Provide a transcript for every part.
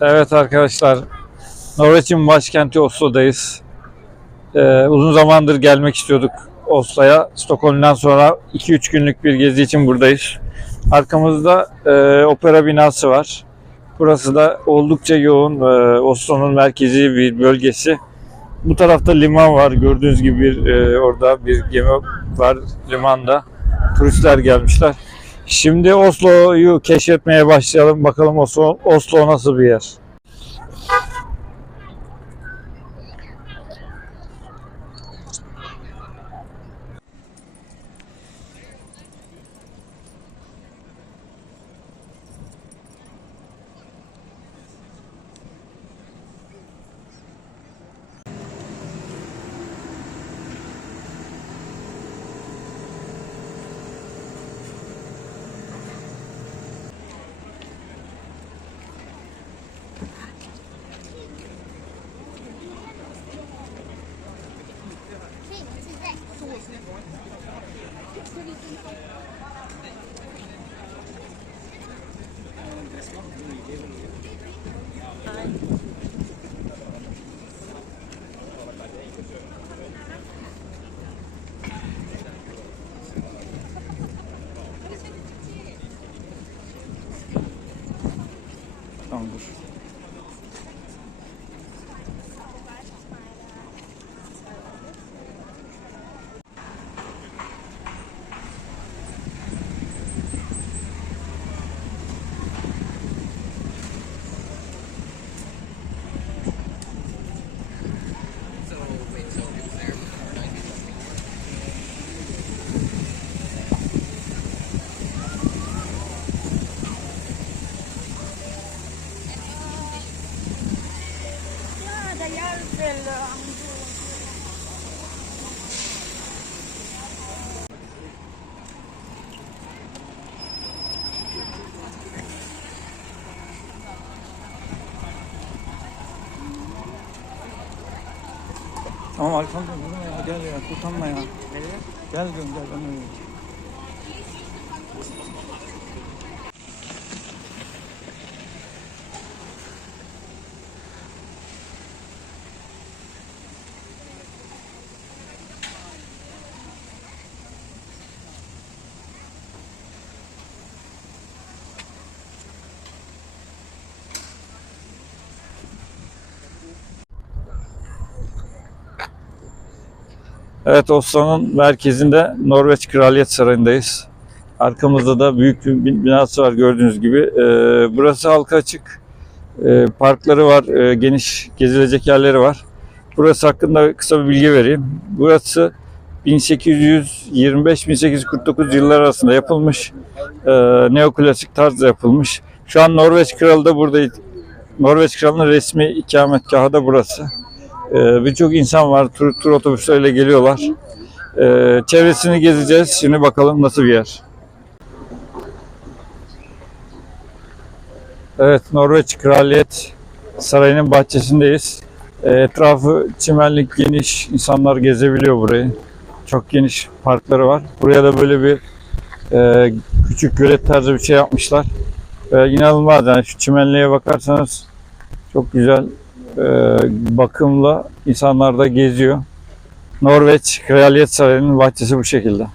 Evet arkadaşlar, Norveç'in başkenti Oslo'dayız. Ee, uzun zamandır gelmek istiyorduk Oslo'ya. Stockholm'dan sonra 2-3 günlük bir gezi için buradayız. Arkamızda e, opera binası var. Burası da oldukça yoğun e, Oslo'nun merkezi bir bölgesi. Bu tarafta liman var. Gördüğünüz gibi bir, e, orada bir gemi var limanda. Turistler gelmişler. Şimdi Oslo'yu keşfetmeye başlayalım. Bakalım Oslo, Oslo nasıl bir yer? Tamam arkamda durma ya gel ya utanma ya. Gel gel ben öyle. Evet Oslo'nun merkezinde Norveç Kraliyet Sarayı'ndayız. Arkamızda da büyük bir bin- binası var gördüğünüz gibi. Ee, burası halka açık. Ee, parkları var, e, geniş gezilecek yerleri var. Burası hakkında kısa bir bilgi vereyim. Burası 1825-1849 yıllar arasında yapılmış. Ee, neoklasik tarzda yapılmış. Şu an Norveç Kralı da burada. Norveç Kralı'nın resmi ikametgahı da burası. Ee, Birçok insan var. Tur, tur otobüsleriyle geliyorlar. Ee, çevresini gezeceğiz. Şimdi bakalım nasıl bir yer. Evet, Norveç Kraliyet Sarayı'nın bahçesindeyiz. Ee, etrafı çimenlik geniş. insanlar gezebiliyor burayı. Çok geniş parkları var. Buraya da böyle bir e, küçük gölet tarzı bir şey yapmışlar. Ee, inanılmaz yani şu çimenliğe bakarsanız çok güzel bakımla insanlar da geziyor. Norveç Kraliyet Sarayı'nın bahçesi bu şekilde.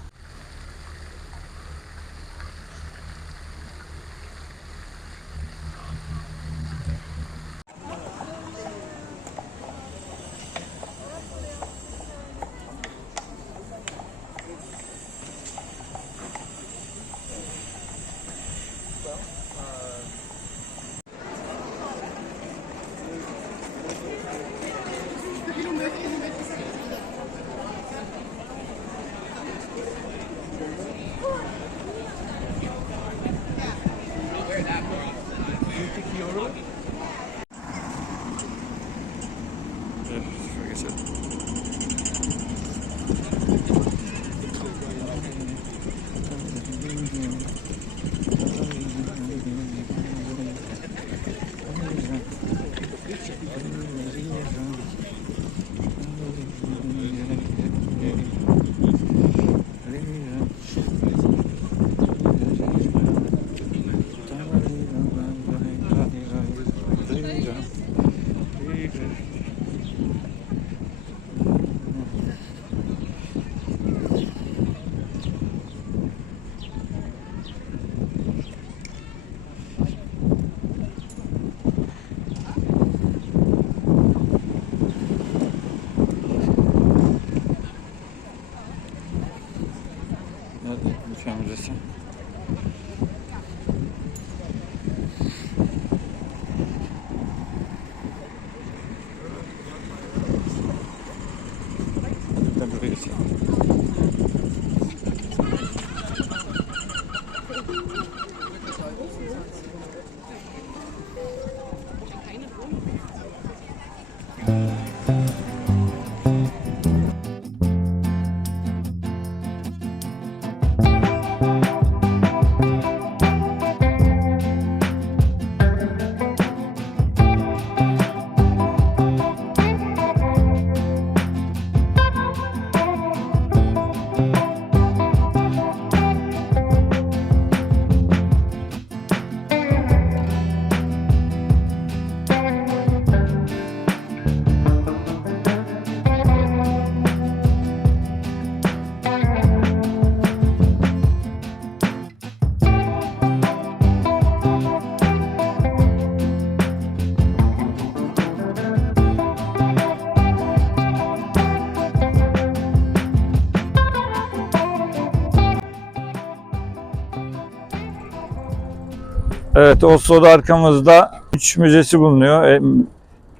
Evet, Oslo'da arkamızda Munch Müzesi bulunuyor. E,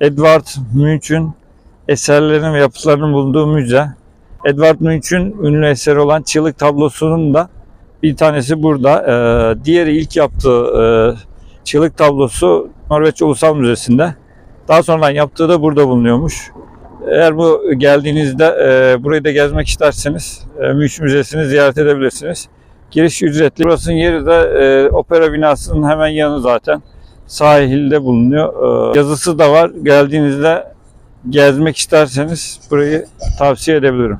Edvard Munch'un eserlerinin ve yapıtlarının bulunduğu müze. Edvard Munch'un ünlü eseri olan Çığlık tablosunun da bir tanesi burada. E, diğeri ilk yaptığı e, Çığlık tablosu Norveç Ulusal Müzesi'nde. Daha sonradan yaptığı da burada bulunuyormuş. Eğer bu geldiğinizde e, burayı da gezmek isterseniz e, Munch Müzesi'ni ziyaret edebilirsiniz. Giriş ücretli. Burasının yeri de e, opera binasının hemen yanı zaten. Sahilde bulunuyor. E, yazısı da var. Geldiğinizde gezmek isterseniz burayı tavsiye edebilirim.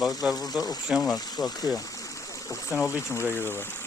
Balıklar burada oksijen var. Su akıyor. Oksijen olduğu için buraya geliyorlar.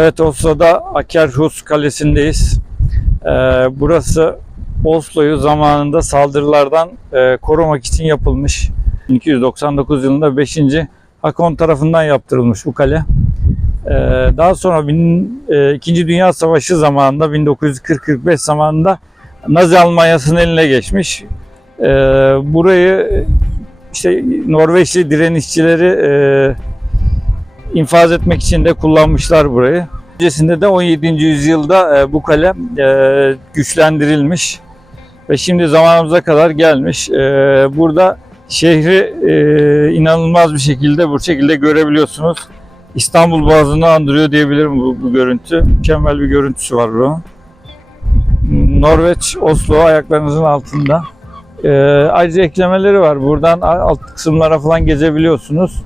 Evet Oslo'da Akerhus Kalesi'ndeyiz. Ee, burası Oslo'yu zamanında saldırılardan e, korumak için yapılmış. 1299 yılında 5. Hakon tarafından yaptırılmış bu kale. Ee, daha sonra bin, e, İkinci Dünya Savaşı zamanında 1940-45 zamanında Nazi Almanyası'nın eline geçmiş. Ee, burayı işte Norveçli direnişçileri e, infaz etmek için de kullanmışlar burayı. Öncesinde de 17. yüzyılda e, bu kale e, güçlendirilmiş ve şimdi zamanımıza kadar gelmiş. E, burada şehri inanılmaz bir şekilde bu şekilde görebiliyorsunuz. İstanbul Boğazı'nı andırıyor diyebilirim bu, bu görüntü. Mükemmel bir görüntüsü var buranın. Norveç, Oslo ayaklarınızın altında. E, ayrıca eklemeleri var. Buradan alt kısımlara falan gezebiliyorsunuz.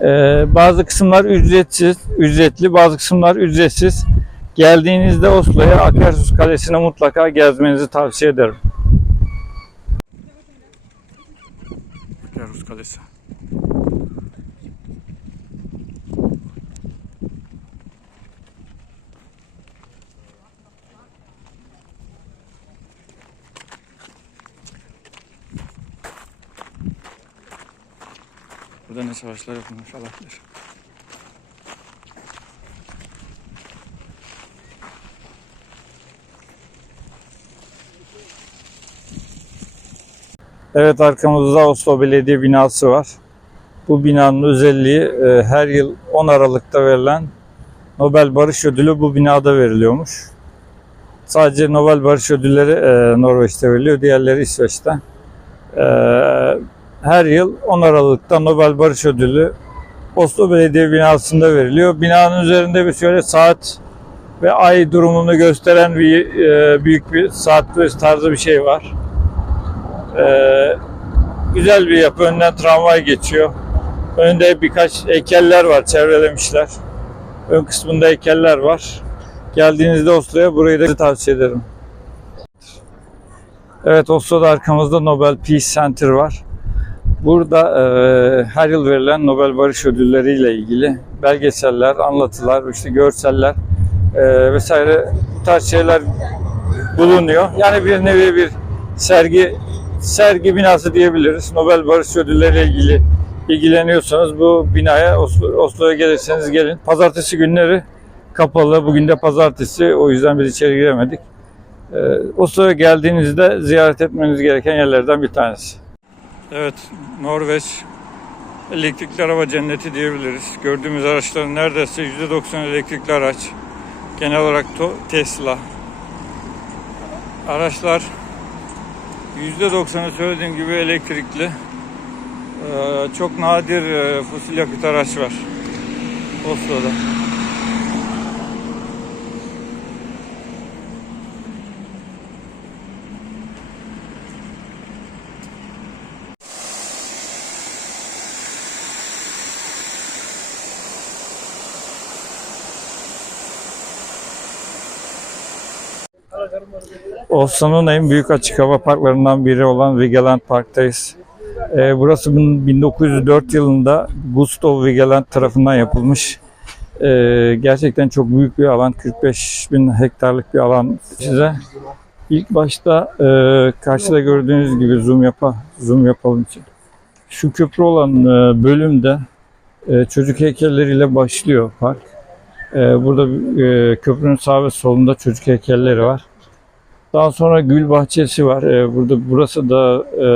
Ee, bazı kısımlar ücretsiz, ücretli, bazı kısımlar ücretsiz. Geldiğinizde Oslo'ya Akershus Kalesi'ne mutlaka gezmenizi tavsiye ederim. Akershus Kalesi. Burada ne savaşlar yapılmış Allah bilir. Evet arkamızda Oslo Belediye binası var. Bu binanın özelliği e, her yıl 10 Aralık'ta verilen Nobel Barış Ödülü bu binada veriliyormuş. Sadece Nobel Barış Ödülleri e, Norveç'te veriliyor, diğerleri İsveç'te. Her yıl 10 Aralık'ta Nobel Barış Ödülü Oslo Belediye binasında veriliyor. Binanın üzerinde bir şöyle saat ve ay durumunu gösteren bir e, büyük bir saat tarzı bir şey var. E, güzel bir yapı. Önden tramvay geçiyor. Önünde birkaç heykeller var. Çevrelemişler. Ön kısmında heykeller var. Geldiğinizde Oslo'ya burayı da tavsiye ederim. Evet Oslo'da arkamızda Nobel Peace Center var. Burada e, her yıl verilen Nobel Barış Ödülleri ile ilgili belgeseller, anlatılar, işte görseller e, vesaire bu tarz şeyler bulunuyor. Yani bir nevi bir sergi sergi binası diyebiliriz. Nobel Barış Ödülleri ile ilgili ilgileniyorsanız bu binaya Oslo, Oslo'ya gelirseniz gelin. Pazartesi günleri kapalı. Bugün de pazartesi. O yüzden biz içeri giremedik. E, Oslo'ya geldiğinizde ziyaret etmeniz gereken yerlerden bir tanesi. Evet, Norveç elektrikli araba cenneti diyebiliriz. Gördüğümüz araçların neredeyse %90 elektrikli araç. Genel olarak Tesla. Araçlar %90'ı söylediğim gibi elektrikli. Ee, çok nadir e, fosil yakıt araç var Oslo'da. Oslo'nun en büyük açık hava parklarından biri olan Vigeland Park'tayız. Ee, burası bin- 1904 yılında Gustav Vigeland tarafından yapılmış. Ee, gerçekten çok büyük bir alan, 45 bin hektarlık bir alan size. İlk başta e, karşıda gördüğünüz gibi zoom yapa, zoom yapalım için. Şu köprü olan e, bölümde e, çocuk heykelleriyle başlıyor park. E, burada e, köprünün sağ ve solunda çocuk heykelleri var. Daha sonra gül bahçesi var. Ee, burada burası da e,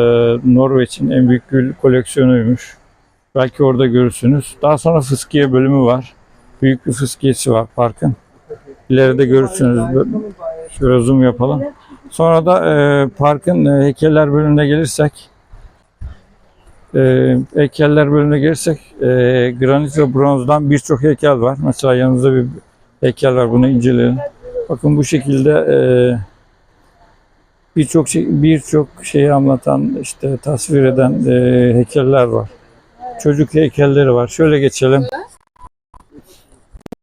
Norveç'in en büyük gül koleksiyonuymuş. Belki orada görürsünüz. Daha sonra fıskiye bölümü var. Büyük bir fıskiyesi var parkın. İleride görürsünüz. Şöyle zoom yapalım. Sonra da e, parkın e, heykeller bölümüne gelirsek e, heykeller bölümüne gelirsek e, granit ve bronzdan birçok heykel var. Mesela yanımızda bir heykel var. Bunu inceleyelim. Bakın bu şekilde e, birçok şey, birçok şeyi anlatan işte tasvir eden e, heykeller var. Çocuk heykelleri var. Şöyle geçelim.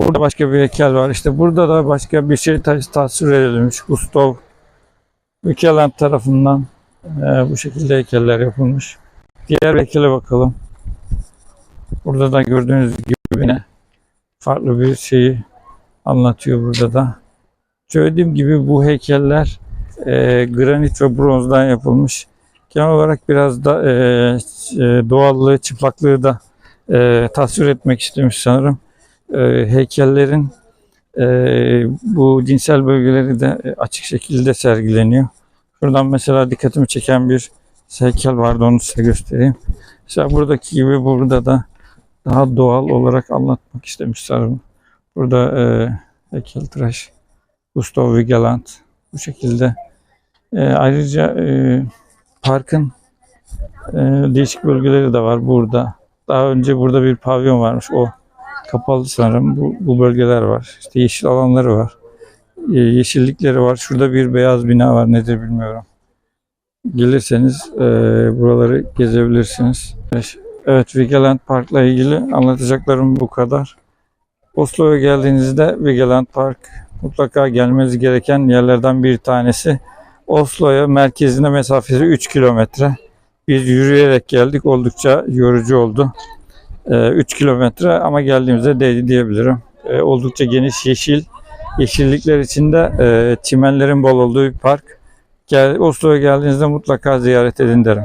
Burada başka bir heykel var. İşte burada da başka bir şey tas- tasvir edilmiş. Gustav Vigeland tarafından e, bu şekilde heykeller yapılmış. Diğer heykele bakalım. Burada da gördüğünüz gibi yine farklı bir şeyi anlatıyor burada da. Söylediğim gibi bu heykeller e, granit ve bronzdan yapılmış. Genel olarak biraz da e, e, doğallığı, çıplaklığı da e, tasvir etmek istemiş sanırım. E, heykellerin e, bu cinsel bölgeleri de e, açık şekilde sergileniyor. Şuradan mesela dikkatimi çeken bir heykel vardı onu size göstereyim. Mesela buradaki gibi burada da daha doğal olarak anlatmak istemiş sanırım. Burada e, heykeltıraş Gustav Vigeland bu şekilde. E, ayrıca e, parkın e, değişik bölgeleri de var burada. Daha önce burada bir pavyon varmış. O kapalı sanırım. Bu, bu bölgeler var. İşte yeşil alanları var. E, yeşillikleri var. Şurada bir beyaz bina var. Nedir bilmiyorum. Gelirseniz e, buraları gezebilirsiniz. Evet, Vigeland Park'la ilgili anlatacaklarım bu kadar. Oslo'ya geldiğinizde Vigeland Park mutlaka gelmeniz gereken yerlerden bir tanesi. Oslo'ya merkezine mesafesi 3 kilometre. Biz yürüyerek geldik. Oldukça yorucu oldu. 3 kilometre ama geldiğimizde değdi diyebilirim. Ee, Oldukça geniş yeşil, yeşillikler içinde e, çimenlerin bol olduğu bir park. Oslo'ya geldiğinizde mutlaka ziyaret edin derim.